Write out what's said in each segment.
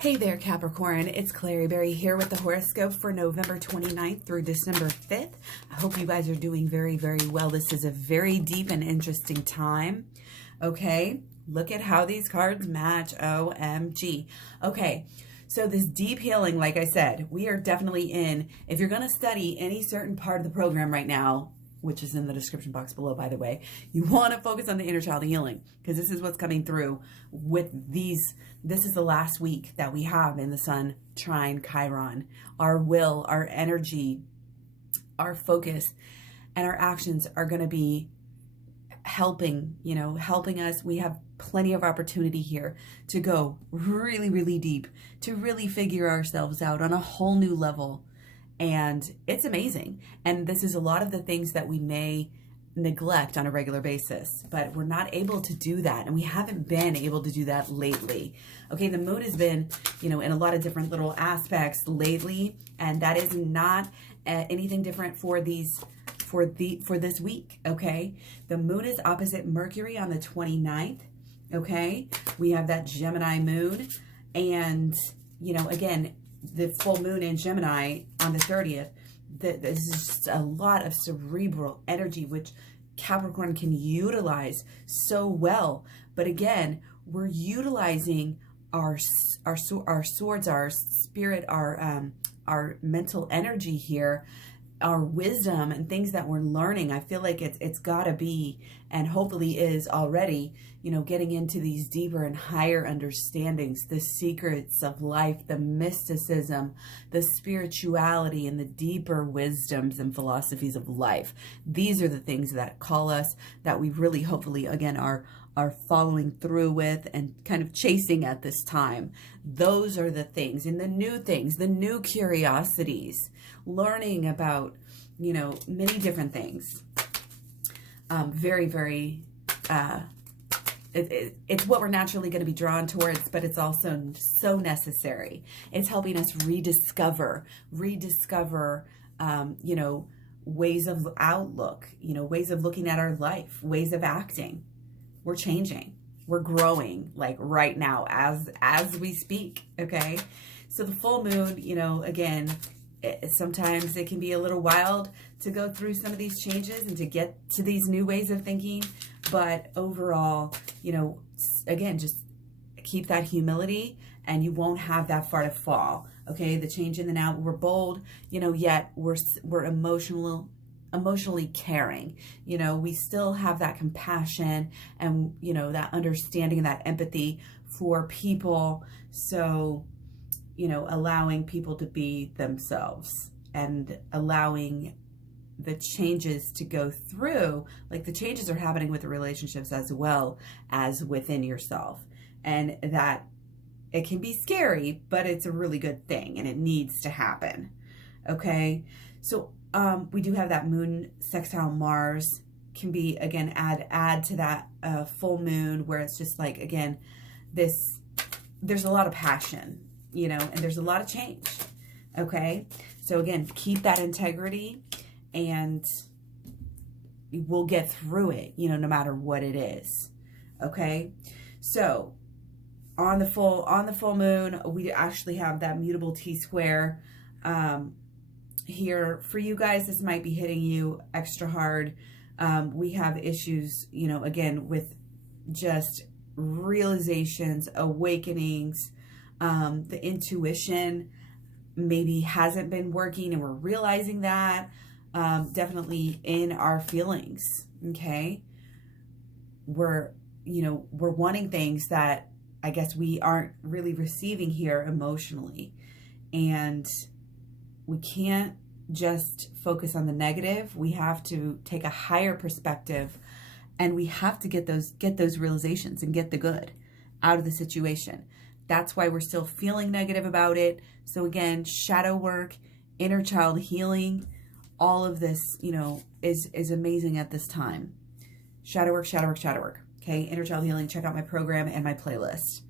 Hey there, Capricorn. It's KlaireeBerry here with the horoscope for November 29th through December 5th. I hope you guys are doing very, very well. This is a very deep and interesting time. Okay, look at how these cards match. OMG. Okay, so this deep healing, like I said, we are definitely in. If you're going to study any certain part of the program right now, which is in the description box below, by the way, you want to focus on the inner child healing, because this is what's coming through with these. This is the last week that we have in the Sun trine Chiron. Our will, our energy, our focus, and our actions are going to be helping us. We have plenty of opportunity here to go really, really deep, to really figure ourselves out on a whole new level. And it's amazing. And this is a lot of the things that we may neglect on a regular basis, but we're not able to do that. And we haven't been able to do that lately. Okay, the moon has been, in a lot of different little aspects lately. And that is not anything different for this week. Okay, the moon is opposite Mercury on the 29th. Okay, we have that Gemini moon. And, again, the full moon in Gemini on the 30th, this is just a lot of cerebral energy, which Capricorn can utilize so well. But again, we're utilizing our swords, our spirit, our mental energy here, our wisdom and things that we're learning. I feel like it's gotta be, and hopefully is already, getting into these deeper and higher understandings, the secrets of life, the mysticism, the spirituality, and the deeper wisdoms and philosophies of life. These are the things that call us, that we really hopefully again are following through with and kind of chasing at this time. Those are the things, and the new things, the new curiosities, learning about, many different things. Very, very, it's what we're naturally going to be drawn towards, but it's also so necessary. It's helping us rediscover, ways of outlook, ways of looking at our life, ways of acting. We're changing, we're growing, like right now as we speak. Okay, so the full moon, again, sometimes it can be a little wild to go through some of these changes and to get to these new ways of thinking. But overall, again, just keep that humility and you won't have that far to fall. Okay, the change in the now, we're bold, yet we're emotionally caring. We still have that compassion and, that understanding and that empathy for people. So, allowing people to be themselves and allowing the changes to go through, like the changes are happening with the relationships as well as within yourself. And that it can be scary, but it's a really good thing and it needs to happen. Okay. So, we do have that moon sextile Mars, can be, again, add to that full moon, where it's just like, again, there's a lot of passion, and there's a lot of change. Okay. So again, keep that integrity and we'll get through it, no matter what it is. Okay. So on the full moon, we actually have that mutable T-square, here for you guys. This might be hitting you extra hard. We have issues, again, with just realizations, awakenings, the intuition maybe hasn't been working and we're realizing that. Definitely in our feelings. Okay, we're wanting things that I guess we aren't really receiving here emotionally, and we can't just focus on the negative. We have to take a higher perspective, and we have to get those realizations and get the good out of the situation. That's why we're still feeling negative about it. So again, shadow work, inner child healing, all of this, is amazing at this time. Shadow work, shadow work, shadow work. Okay, inner child healing. Check out my program and my playlist.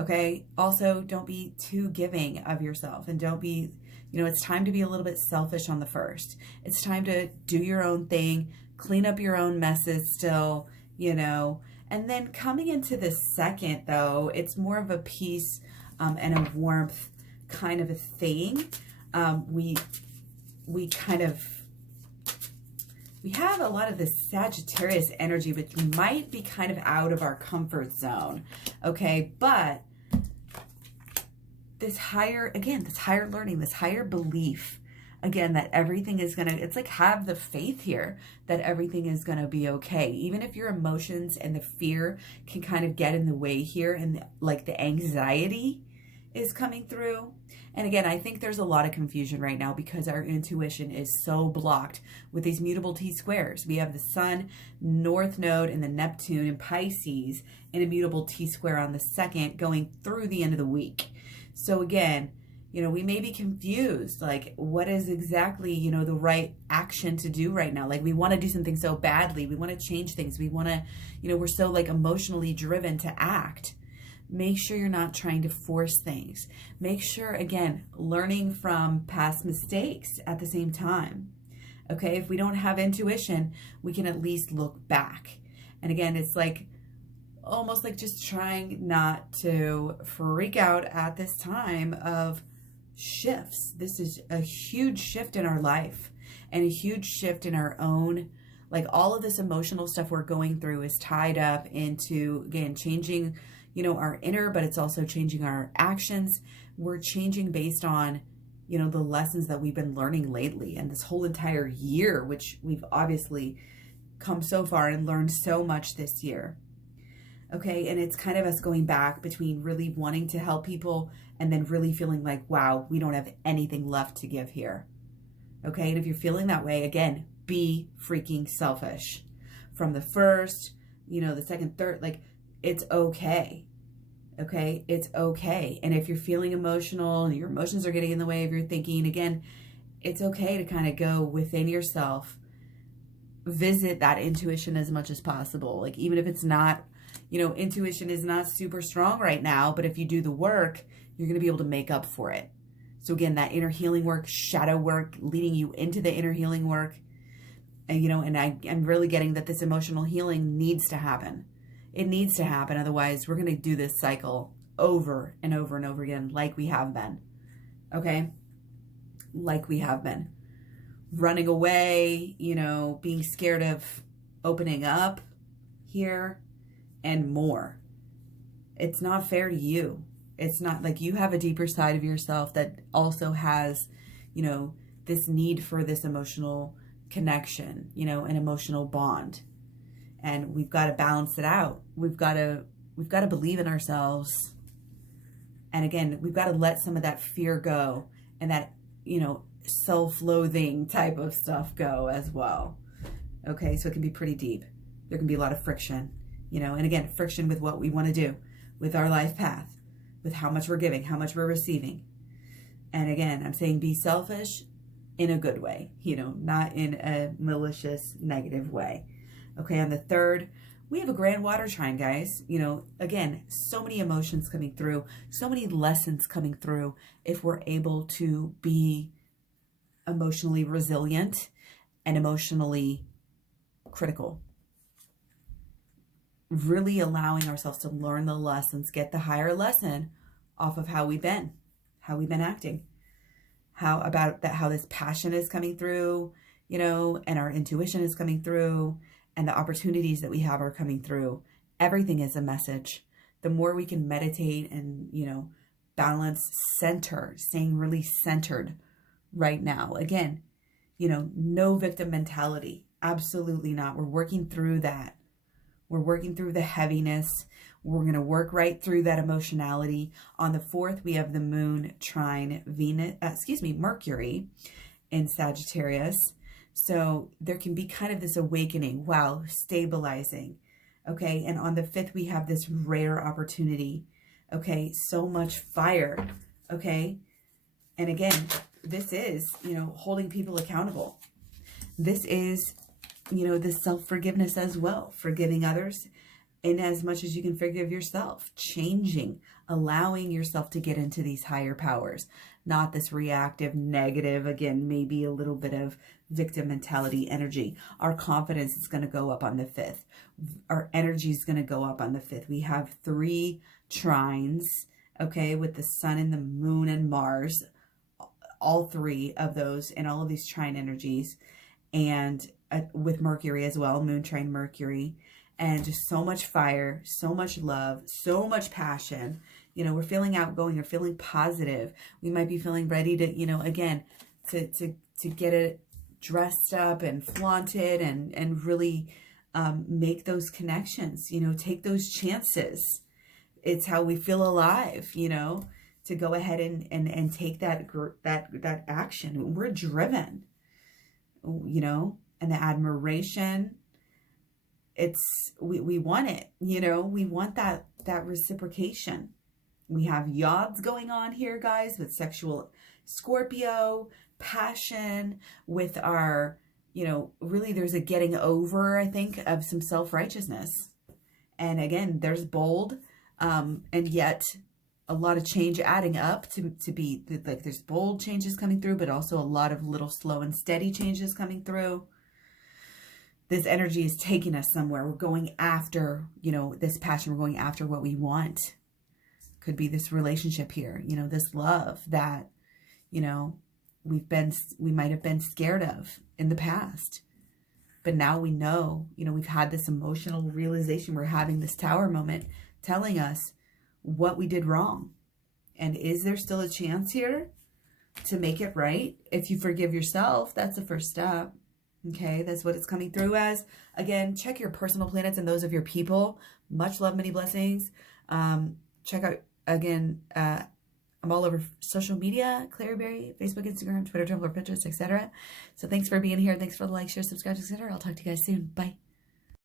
Okay. Also, don't be too giving of yourself, and don't be, it's time to be a little bit selfish on the first. It's time to do your own thing, clean up your own messes still, And then coming into the second, though, it's more of a piece and a warmth kind of a thing. We have a lot of this Sagittarius energy, which might be kind of out of our comfort zone, okay? But this higher, again, this higher learning, this higher belief, again, that everything is going to, it's like have the faith here that everything is going to be okay. Even if your emotions and the fear can kind of get in the way here, and like the anxiety is coming through. And again, I think there's a lot of confusion right now because our intuition is so blocked with these mutable T-squares. We have the Sun, North Node, and the Neptune in Pisces in a mutable T-square on the 2nd going through the end of the week. So again, you know, we may be confused, like what is exactly, you know, the right action to do right now? Like we want to do something so badly. We want to change things. We want to, you know, we're so like emotionally driven to act. Make sure you're not trying to force things. Make sure, again, learning from past mistakes at the same time. Okay, if we don't have intuition, we can at least look back. And again, it's like almost like just trying not to freak out at this time of shifts. This is a huge shift in our life and a huge shift in our own, like all of this emotional stuff we're going through is tied up into, again, changing, you know, our inner, but it's also changing our actions. We're changing based on, you know, the lessons that we've been learning lately and this whole entire year, which we've obviously come so far and learned so much this year. Okay, and it's kind of us going back between really wanting to help people and then really feeling like, wow, we don't have anything left to give here. Okay, and if you're feeling that way, again, be freaking selfish. From the 1st, you know, the 2nd, 3rd, like, it's okay. Okay, it's okay. And if you're feeling emotional and your emotions are getting in the way of your thinking, again, it's okay to kind of go within yourself, visit that intuition as much as possible. Like, even if it's not, you know, intuition is not super strong right now, but if you do the work, you're going to be able to make up for it. So again, that inner healing work, shadow work, leading you into the inner healing work. And, you know, and I'm really getting that this emotional healing needs to happen. It needs to happen. Otherwise, we're going to do this cycle over and over and over again, like we have been. Okay? Like we have been. Running away, you know, being scared of opening up here and more. It's not fair to you. It's not like you have a deeper side of yourself that also has, you know, this need for this emotional connection, you know, an emotional bond. And we've got to balance it out. We've got to believe in ourselves. And again, we've got to let some of that fear go and that, you know, self-loathing type of stuff go as well. Okay, so it can be pretty deep. There can be a lot of friction, you know, and again, friction with what we want to do, with our life path, with how much we're giving, how much we're receiving. And again, I'm saying be selfish in a good way, you know, not in a malicious, negative way. Okay, on the 3rd, we have a grand water trine, guys. You know, again, so many emotions coming through, so many lessons coming through if we're able to be emotionally resilient and emotionally critical. Really allowing ourselves to learn the lessons, get the higher lesson off of how we've been acting, how this passion is coming through, you know, and our intuition is coming through, and the opportunities that we have are coming through. Everything is a message. The more we can meditate and, you know, balance, center, staying really centered right now. Again, you know, no victim mentality. Absolutely not. We're working through that. We're working through the heaviness. We're going to work right through that emotionality. On the 4th, we have the moon trine Mercury in Sagittarius. So there can be kind of this awakening, wow, stabilizing, okay? And on the 5th, we have this rare opportunity, okay? So much fire, okay? And again, this is, you know, holding people accountable. This is, you know, the self-forgiveness as well, forgiving others in as much as you can forgive yourself, changing, allowing yourself to get into these higher powers, not this reactive, negative, again, maybe a little bit of victim mentality energy. Our confidence is going to go up on the 5th. Our energy is going to go up on the 5th. We have 3 trines, okay, with the sun and the moon and Mars, all three of those and all of these trine energies, and with Mercury as well, moon trine Mercury, and just so much fire, so much love, so much passion. You know, we're feeling outgoing or feeling positive. We might be feeling ready to, you know, again, to get it dressed up and flaunted and really make those connections, you know, take those chances. It's how we feel alive, you know, to go ahead and take that action. We're driven, you know, and the admiration, we want it, you know, we want that reciprocation. We have yods going on here, guys, with sexual Scorpio, passion, with our, you know, really there's a getting over, I think, of some self-righteousness. And again, there's bold, and yet a lot of change adding up to be, like, there's bold changes coming through, but also a lot of little slow and steady changes coming through. This energy is taking us somewhere. We're going after, you know, this passion. We're going after what we want. Could be this relationship here, you know, this love that, you know, we might have been scared of in the past. But now we know, you know, we've had this emotional realization. We're having this tower moment telling us what we did wrong. And is there still a chance here to make it right? If you forgive yourself, that's the first step. Okay, that's what it's coming through as. Again, check your personal planets and those of your people. Much love, many blessings. Check out, again, I'm all over social media, KlaireeBerry, Facebook, Instagram, Twitter, Tumblr, Pinterest, etc. So thanks for being here. Thanks for the like, share, subscribe, etc. I'll talk to you guys soon. Bye.